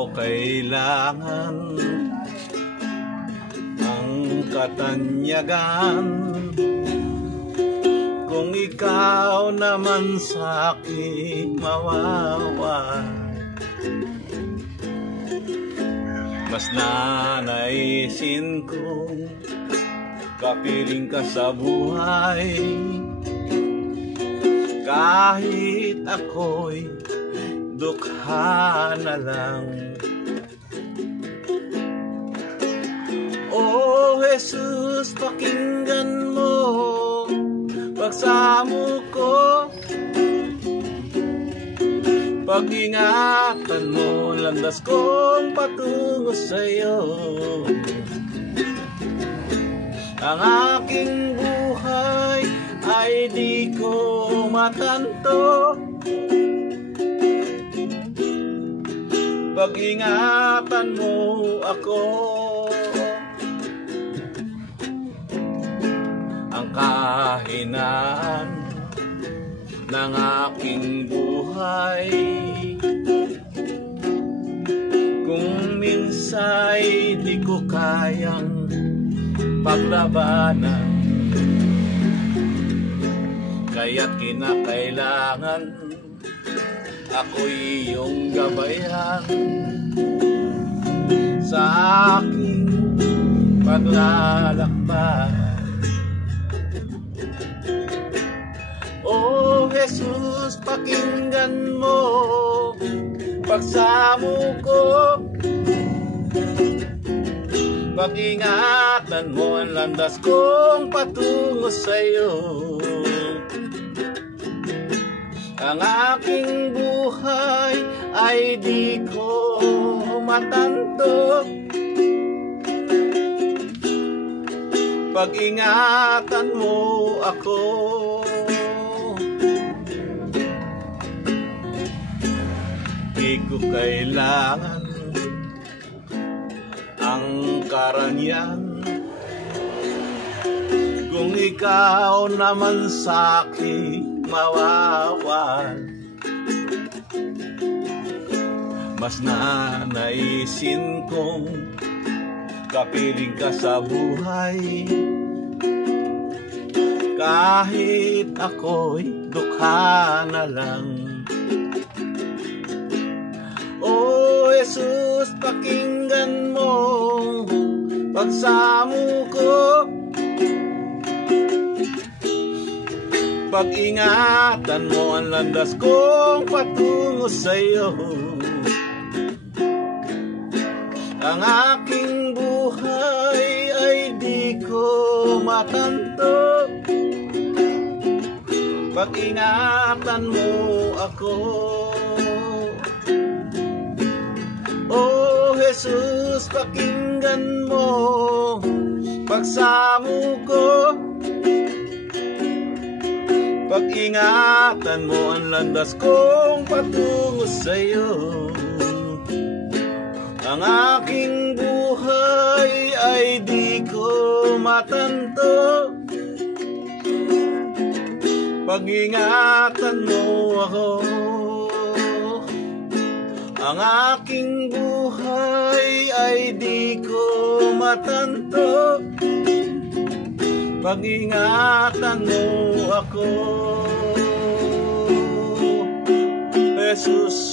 ko kailangan ang katanyagan. Kung ikaw naman sa'kin mawawa, mas nanaisin kong kapiling ka sa buhay. Kahit ako'y dukha na lang. O Jesus, pakinggan mo pagsamo ko. Pag-ingatan mo landas kong patungo sa'yo. Ang aking buhay ay di ko matanto. Pag-ingatan mo ako. Ang kahinaan ng aking buhay, kung minsa'y di ko kayang paglabanan, kaya't kinakailangan ako'y iyong gabayan sa aking paglalakbay. O Jesus, pakinggan mo pagsamo ko. Pag-ingatan mo ang landas kong patungo sa'yo. Ang aking buhay ay di ko matanto. Pag-ingatan mo ako. Di ko kailangan ang karangyaan, kung ikaw naman sa'kin mawawan. Mas nanaisin kong kapiling ka sa buhay. Kahit ako'y dukha na lang. O Jesus, pakinggan mo pagsamo ko. Pag-ingatan mo ang landas kong patungo sa'yo. Ang aking buhay ay di ko matanto. Pag-ingatan mo ako. O Jesus, pakinggan mo pagsamo ko. Pag-ingatan mo ang landas kong patungo sa'yo. Ang aking buhay ay di ko matanto. Pag-ingatan mo ako. Ang aking buhay ay di ko matanto. Pag-ingatan mo ako, Jesus.